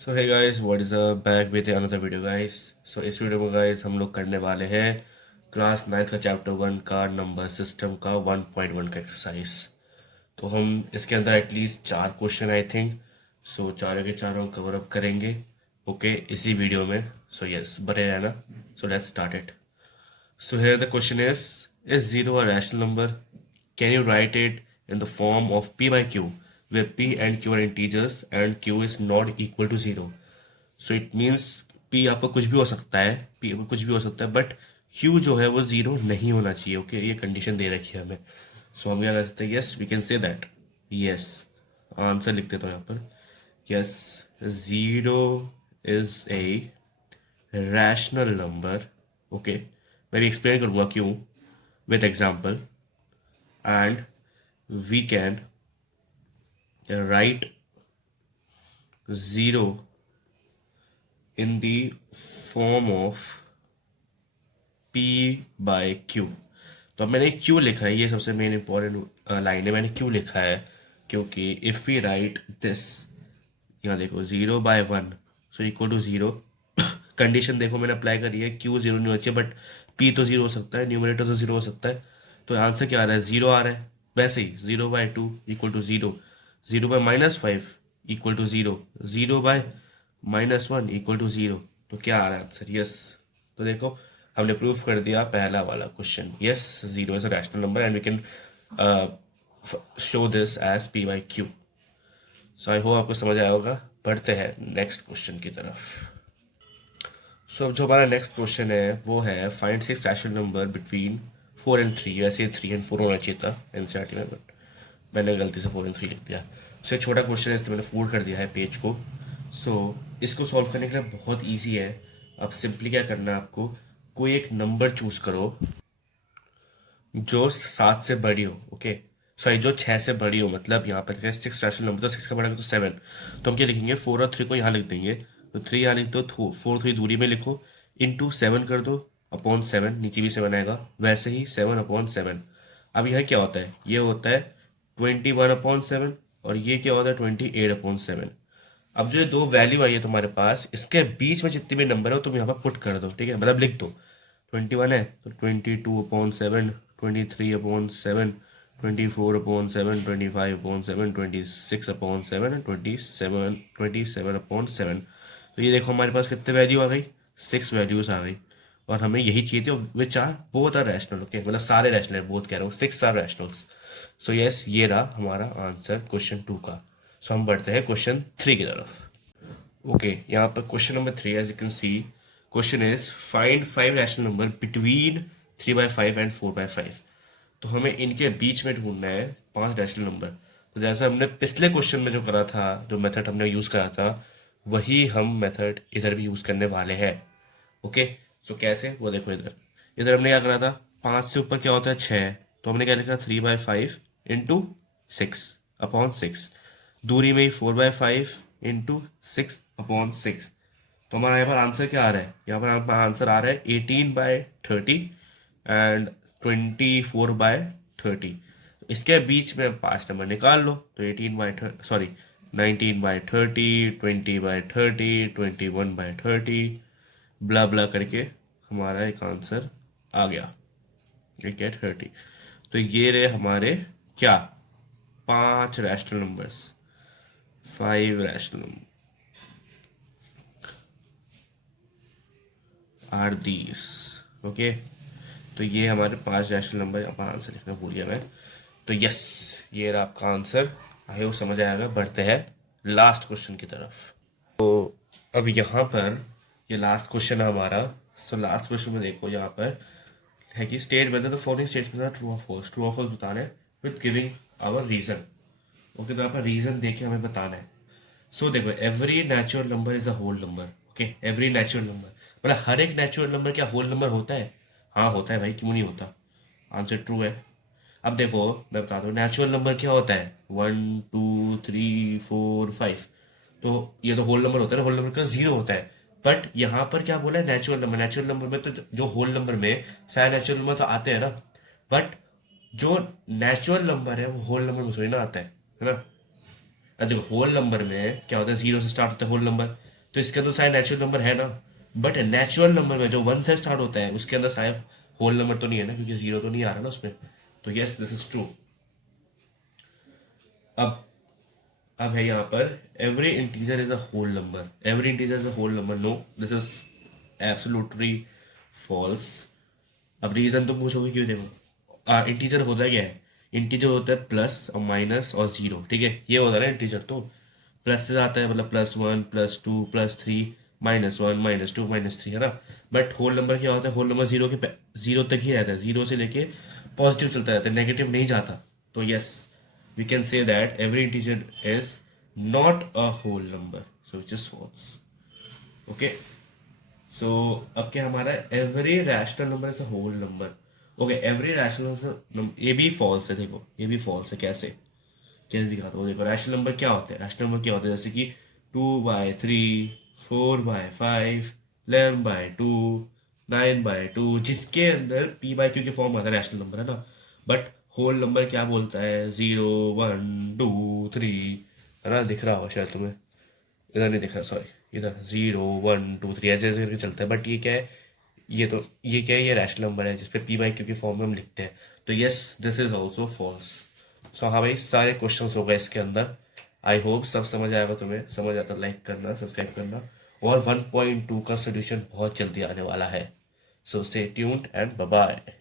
So hey guys what is back with another video guys. So इस video में guys हम लोग करने वाले हैं क्लास 9th का चैप्टर 1 का नंबर सिस्टम का 1.1 का एक्सरसाइज। तो हम इसके अंदर एटलीस्ट 4 क्वेश्चन आई थिंक। सो चारों के चारों कवर अप करेंगे ओके इसी वीडियो में। सो यस बने रहना। So let's start it. So here the question is zero a rational number? Can you write it in the form of p by q, where p and q are integers and q is not equal to zero? So it means p आपका कुछ भी हो सकता है, p आपका कुछ भी हो सकता है, बट q जो है वो जीरो नहीं होना चाहिए। ओके ये कंडीशन दे रखी है हमें। सो हम क्या कर सकते हैं, yes we can say that. Yes answer लिख देता हूँ यहाँ पर। Yes zero is a rational number. Okay मैं भी एक्सप्लेन करूँगा क्यों with example. And we can write zero in the form of p by q। तो अब मैंने क्यों लिखा है, ये सबसे मेन इंपॉर्टेंट लाइन है। मैंने क्यों लिखा है क्योंकि इफ़ वी राइट दिस, यहाँ देखो 0/1 so equal to zero. Condition देखो मैंने अप्लाई करी है, क्यू जीरो नहीं होना चाहिए बट पी तो जीरो हो सकता है, न्यूमरेटर तो जीरो हो सकता है। तो आंसर क्या आ रहा है, जीरो आ रहा है। वैसे ही 0/2 equal to zero, 0/-5 equal to zero, 0/-1 equal to zero. तो क्या आ रहा है आंसर, यस। तो देखो हमने प्रूफ कर दिया पहला वाला question. Yes zero is a rational number and we can show this as p by Q. So I hope आपको समझ आया होगा। बढ़ते हैं नेक्स्ट क्वेश्चन की तरफ। सो अब जो हमारा नेक्स्ट क्वेश्चन है वो है find six rational number between 4 and 3। वैसे 3 and 4 होना चाहिए था एनसीईआरटी में, बट मैंने गलती से 4 and 3 लिख दिया। सो एक छोटा क्वेश्चन है, इसलिए मैंने फोल्ड कर दिया है पेज को। सो इसको सॉल्व करने के लिए बहुत ईजी है। अब सिंपली क्या करना है आपको, कोई एक नंबर चूज करो जो 7 से बड़ी हो। ओके सॉरी जो 6 से बड़ी हो, मतलब यहाँ पर 6 रैशनल नंबर, तो 6 का बड़ा तो 7। तो हम क्या लिखेंगे, 4 और 3 को यहाँ लिख देंगे। तो 3 यहाँ लिख दो, 4 3 दूरी में लिखो, इंटू 7 कर दो अपॉन 7, नीचे भी 7 आएगा। वैसे ही 7/7। अब यह क्या होता है, ये होता है 21/7 और ये क्या होता है 28/7। अब जो ये दो वैल्यू आई है तुम्हारे पास, इसके बीच में जितने भी नंबर है तुम यहाँ पर पुट कर दो। ठीक है, मतलब लिख दो 21 है तो 22/7, 23/7, 24/7, 25/7, 26/7 एंड 27/7। तो ये देखो हमारे पास कितने वैल्यू आ गई, 6 वैल्यूज आ गई। और हमें यही चाहिए थी, which are both are rational. Okay मतलब सारे रैशनल, बोथ कह रहा हूँ, 6 आर रैशनल्स। सो यस ये रहा हमारा आंसर क्वेश्चन 2 का। सो हम बढ़ते हैं क्वेश्चन 3 की तरफ। ओके यहाँ पर question number 3 as you can see, question is find 5 rational number between 3/5 and 4/5। तो हमें इनके बीच में ढूंढना है 5 रैशनल नंबर। तो जैसा हमने पिछले क्वेश्चन में जो करा था, जो मेथड हमने यूज़ करा था, वही हम मेथड इधर भी यूज़ करने वाले हैं। ओके सो कैसे वो देखो, इधर इधर हमने क्या करा था, 5 से ऊपर क्या होता है 6। तो हमने क्या लिखा 3/5 इंटू 6/6। दूरी में ही 4/5 इंटू 6/6। तो हमारा यहाँ पर आंसर क्या आ रहा है, यहाँ पर हमारा आंसर आ रहा है 18/30 एंड 24/30। इसके बीच में 5 नंबर निकाल लो, तो 19/30, 20/30, 21/30, ब्ला ब्ला करके हमारा एक आंसर आ गया। ठीक है 30। तो ये रहे हमारे क्या, 5 rational numbers, 5 rational number are these. Okay तो ये हमारे 5 रैशनल नंबर, यहाँ पर आंसर लिखना भूल गया मैं। तो यस ये रहा आपका आंसर। आई होप समझ आएगा। बढ़ते हैं लास्ट क्वेश्चन की तरफ। अब यहाँ पर ये लास्ट क्वेश्चन है हमारा। सो लास्ट क्वेश्चन में देखो यहाँ पर है कि state whether the following statements are true और फॉल्स। ट्रू और फॉल्स बताना है with giving our reason. Okay तो यहाँ पर रीजन देके हमें बताना है। सो देखो every natural number is a whole number. Okay every natural number मतलब हर एक नेचुरल नंबर क्या होल नंबर होता है? हाँ होता है भाई, क्यों नहीं होता। आंसर ट्रू है। अब देखो मैं बताता हूँ नेचुरल नंबर क्या होता है, 1 2 3 4 5। तो ये तो होल नंबर होता है ना, होल नंबर का जीरो होता है। बट यहाँ पर क्या बोला है, नेचुरल नंबर। नेचुरल नंबर में तो जो होल नंबर में सारे नेचुरल नंबर तो आते हैं ना, बट जो नेचुरल नंबर है वो होल नंबर में थोड़ी ना आता है ना। अब देखो होल नंबर में क्या होता है, जीरो से स्टार्ट होता है होल नंबर। तो इसके अंदर सारे नेचुरल नंबर है ना, बट नेचुरल नंबर में जो 1 से स्टार्ट होता है उसके अंदर सारे होल नंबर तो नहीं है ना, क्योंकि 0 तो नहीं आ रहा ना उसमें। तो यस, दिस इज ट्रू। अब अब है यहाँ पर every integer is a whole number, every integer is a whole number, no, this is absolutely false. अब रीजन तुम पूछोगे क्यों, देखो इंटीजर होता क्या है, इंटीजर होता है प्लस और माइनस और जीरो, ठीक है, ये होता है ना इंटीजर, तो प्लस से आता है, मतलब +1 +2 +3 -1 -2 -3, है ना। बट होल नंबर क्या होता है, होल नंबर जीरो तक ही रहता है, जीरो से लेके पॉजिटिव चलता रहता है, नेगेटिव नहीं जाता। तो yes, we can say that every integer is not a whole number, so which is false. Okay, so अब क्या हमारा every rational number is a whole number. Okay, every rational number, ये भी false है, देखो ये भी false है, कैसे कैसे दिखाता हूँ, देखो रैशनल नंबर क्या होते हैं, रैशनल नंबर क्या होते हैं, जैसे कि 2/3, 4/5, 11/2, 9/2, जिसके अंदर p/q की फॉर्म आता है, रैशनल नंबर है ना। बट होल नंबर क्या बोलता है, 0 1 2 3, है ना, दिख रहा हो शायद तुम्हें, इधर नहीं दिख रहा, सॉरी, इधर 0 1 2 3 ऐसे ऐसे करके चलता है, बट ये क्या है, ये क्या है, ये रैशनल नंबर है जिसपे p/q की फॉर्म में हम लिखते हैं। तो yes, this is also false. So हाँ भाई, सारे क्वेश्चंस हो गए इसके अंदर। आई होप सब समझ आएगा तुम्हें, समझ आता लाइक करना, सब्सक्राइब करना, और 1.2 का सोल्यूशन बहुत जल्दी आने वाला है। So stay tuned and bye bye.